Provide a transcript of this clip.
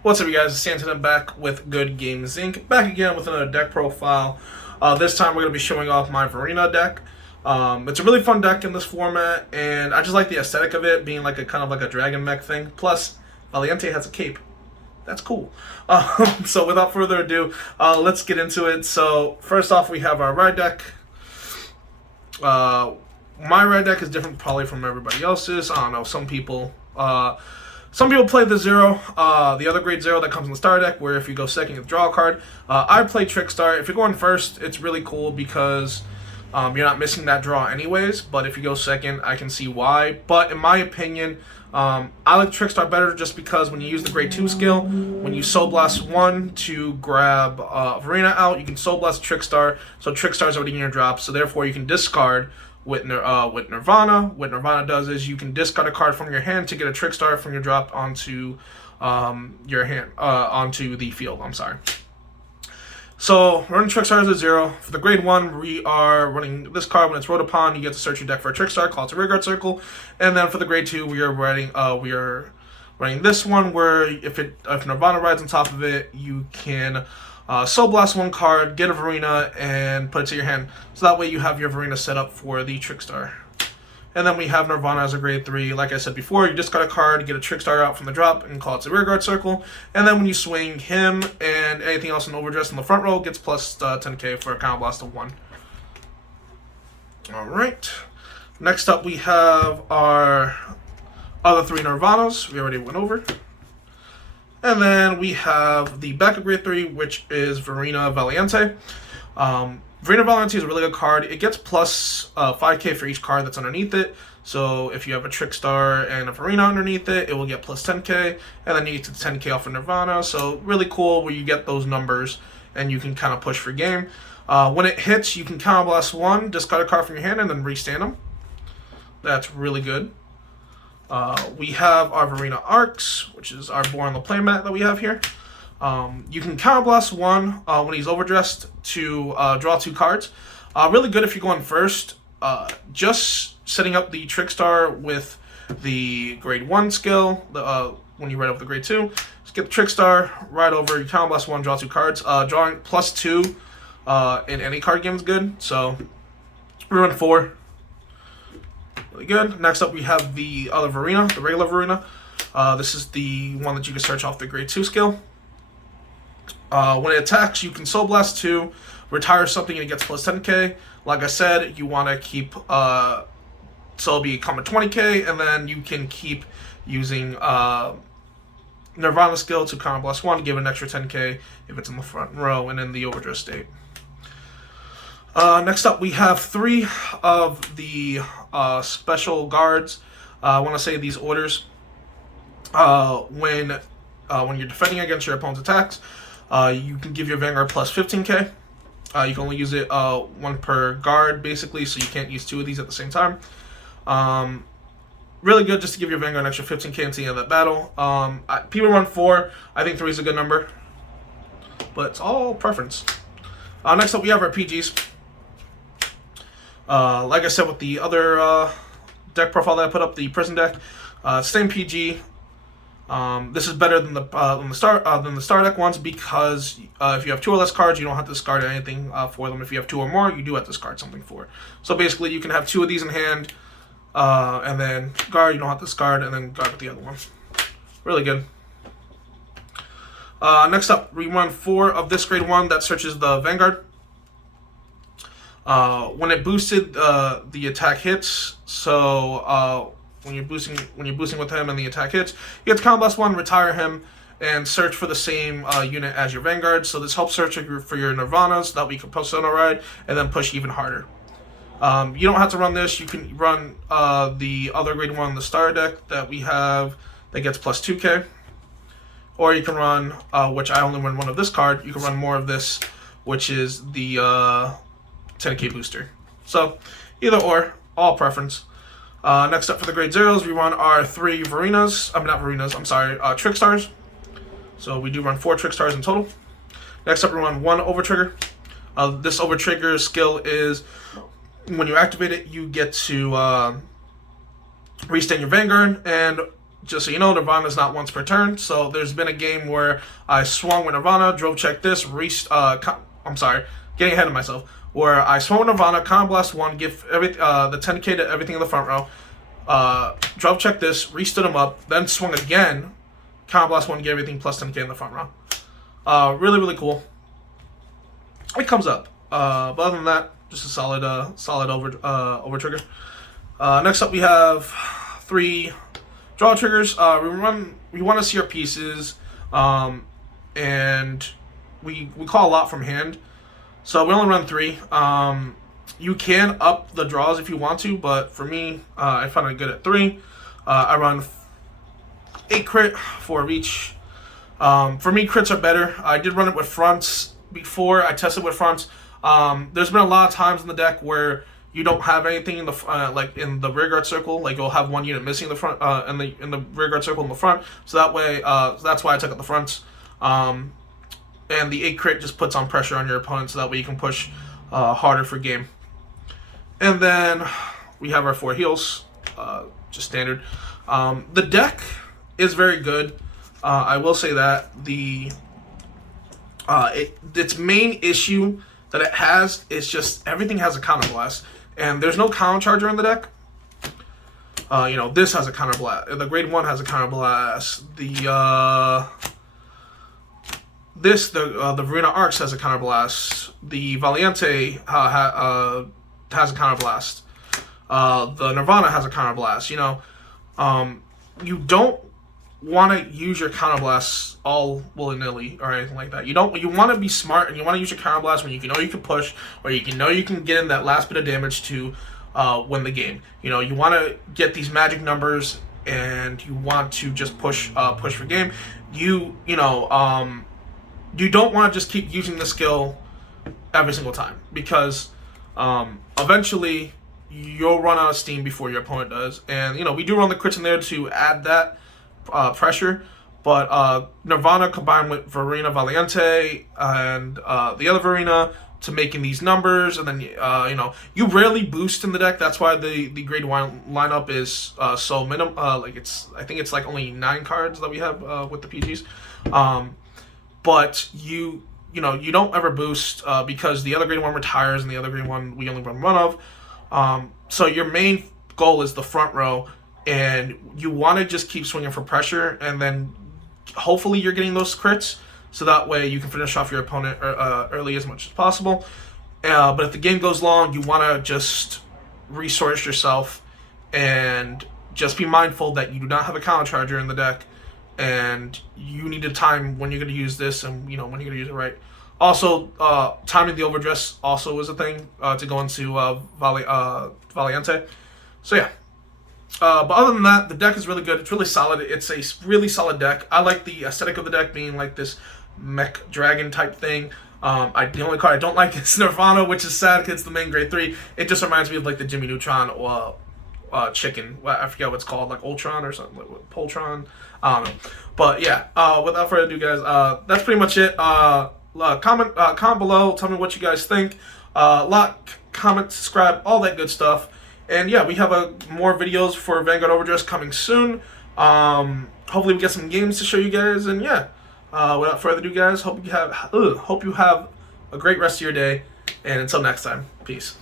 What's up, you guys? It's Santon back with Good Games Inc. Back again with another deck profile. This time we're going to be showing off my Varina deck. It's a really fun deck in this format, and I just like the aesthetic of it being like a kind of like a dragon mech thing. Plus, Valiente has a cape. That's cool. So without further ado, let's get into it. So first off, we have our ride deck. My ride deck is different probably from everybody else's. I don't know. Some people play the zero, the other grade zero that comes in the star deck, where if you go second, you draw a card. I play Trick Star. If you're going first, it's really cool because you're not missing that draw anyways. But if you go second, I can see why. But in my opinion, I like Trick Star better just because when you use the grade 2 skill, when you Soul Blast 1 to grab Varina out, you can Soul Blast Trick Star. So Trick Star is already in your drop, so therefore you can discard with Nirvana. What Nirvana does is you can discard a card from your hand to get a Trick Star from your drop onto your hand, onto the field. I'm sorry. So running Trick Star as a zero. For the grade 1, we are running this card. When it's rolled upon, you get to search your deck for a Trick Star, call it a Vanguard circle. And then for the grade 2, we are running this one where if Nirvana rides on top of it, you can Soul Blast one card, get a Varina, and put it to your hand. So that way you have your Varina set up for the Trick Star. And then we have Nirvana as a grade 3. Like I said before, you discard a card, get a Trick Star out from the drop, and call it a rearguard circle. And then when you swing him and anything else in Overdress in the front row, gets plus 10k for a Counter Blast of 1. Alright. Next up, we have our other 3 Nirvanas. We already went over. And then we have the backup grade 3, which is Varina Valiente. Varina Valiente is a really good card. It gets plus 5k for each card that's underneath it. So if you have a Trick Star and a Varina underneath it, it will get plus 10k. And then you get to 10k off of Nirvana. So really cool where you get those numbers and you can kind of push for game. When it hits, you can Counter Blast 1, discard a card from your hand, and then restand them. That's really good. We have our Varina Arcs, which is our Born on the playmat that we have here. You can Counter Blast 1 when he's overdressed to draw 2 cards. Really good if you're going first. Just setting up the Trick Star with the grade 1 skill when you ride up the grade 2. Just get the Trick Star, ride over, you Counter Blast 1, draw 2 cards. Drawing plus 2 in any card game is good. So we run 4. Really good. Next up, we have the other Varina, the regular Varina. This is the one that you can search off the grade 2 skill. When it attacks, you can Soul Blast 2, retire something, and it gets plus 10k. Like I said, you want to keep so it'll become a 20k, and then you can keep using Nirvana skill to Counter Blast 1, give an extra 10k if it's in the front row and in the Overdress state. Next up, we have 3 of the special guards. I want to say these orders. When you're defending against your opponent's attacks, you can give your Vanguard plus 15k. You can only use it 1 per guard, basically, so you can't use 2 of these at the same time. Really good just to give your Vanguard an extra 15k until the end of that battle. People run 4. I think 3 is a good number, but it's all preference. Next up, we have our PGs. Like I said with the other deck profile that I put up, the prison deck, same PG. This is better than the star deck ones because if you have 2 or less cards, you don't have to discard anything for them. If you have 2 or more, you do have to discard something for it. So basically, you can have 2 of these in hand, and then guard. You don't have to discard, and then guard with the other one. Really good. Next up, we run 4 of this grade 1 that searches the Vanguard. When it boosted, the attack hits. So when you're boosting with him and the attack hits, you have to Counter Blast 1, retire him, and search for the same unit as your Vanguard. So this helps search for your Nirvanas that we can post on a ride and then push even harder. You don't have to run this. You can run the other grade 1, the star deck that we have that gets plus 2k. Or you can run, which I only run 1 of this card, you can run more of this, which is the 10k booster. So either or, all preference. Next up for the grade 0s, we run our 3 Varinas. Not Varinas, I'm sorry, Trick Stars. So we do run 4 Trick Stars in total. Next up, we run 1 Overtrigger. This Overtrigger skill is when you activate it, you get to restand your Vanguard, and just so you know, Nirvana is not once per turn. So there's been a game where I swung with Nirvana, drove check this, I'm sorry, getting ahead of myself. Where I swung with Nirvana, Combo Blast 1, give the 10k to everything in the front row, drove check this, restood him up, then swung again, Combo Blast 1, give everything plus 10k in the front row. Really, really cool. It comes up. But other than that, just a solid over trigger. Next up, we have 3 draw triggers. We want to see our pieces, and we call a lot from hand, so we only run 3. You can up the draws if you want to, but for me, I find it good at 3. I run 8 crit, 4 of each. For me, crits are better. I did run it with fronts before. I tested with fronts. There's been a lot of times in the deck where you don't have anything in the like in the rearguard circle. Like you'll have one unit missing in the front, in the rearguard circle in the front. So that way, that's why I took out the fronts. And the 8 crit just puts on pressure on your opponent, so that way you can push harder for game. And then we have our 4 heals, just standard. The deck is very good. I will say that its main issue that it has is just everything has a counter blast, and there's no counter charger in the deck. This has a counter blast. The grade 1 has a counter blast. The Varina Arcs has a counter blast. The Valiente has a counter blast. The Nirvana has a counter blast. You don't want to use your counter blasts all willy-nilly or anything like that. You want to be smart, and you want to use your counter blast when you know you can push, or you can get in that last bit of damage to win the game. You want to get these magic numbers, and you want to just push for game. You don't want to just keep using the skill every single time, because eventually you'll run out of steam before your opponent does. And we do run the crits in there to add that pressure, but Nirvana combined with Varina Valiente and the other Varina to making these numbers, and then you rarely boost in the deck. That's why the grade 1 lineup is so minimum. I think it's like only 9 cards that we have with the PGs. But you don't ever boost because the other grade 1 retires, and the other grade 1 we only run 1 of. So your main goal is the front row, and you want to just keep swinging for pressure, and then hopefully you're getting those crits, so that way you can finish off your opponent early as much as possible. But if the game goes long, you want to just resource yourself and just be mindful that you do not have a counter charger in the deck, and you need to time when you're going to use this, and when you're going to use it right. Also, timing the overdress also is a thing to go into Valiente. So yeah. But other than that, the deck is really good. It's really solid. It's a really solid deck. I like the aesthetic of the deck being like this mech dragon type thing. The only card I don't like is Nirvana, which is sad because it's the main grade 3. It just reminds me of like the Jimmy Neutron or chicken. I forget what it's called, like Ultron or something, like Poltron. I don't know. But yeah, without further ado, guys, that's pretty much it. Comment below. Tell me what you guys think. Like, comment, subscribe, all that good stuff. And yeah, we have more videos for Vanguard Overdress coming soon. Hopefully we get some games to show you guys. And yeah, without further ado, guys, hope you have a great rest of your day. And until next time, peace.